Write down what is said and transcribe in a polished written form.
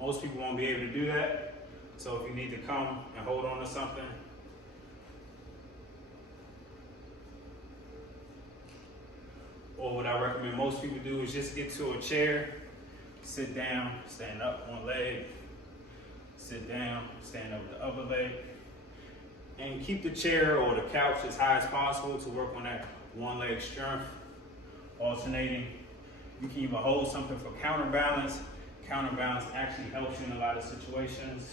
Most people won't be able to do that. So if you need to come and hold on to something, or what I recommend most people do is just get to a chair, sit down, stand up one leg, sit down, stand up with the other leg, and keep the chair or the couch as high as possible to work on that one leg strength, alternating. You can even hold something for counterbalance. Counterbalance actually helps you in a lot of situations.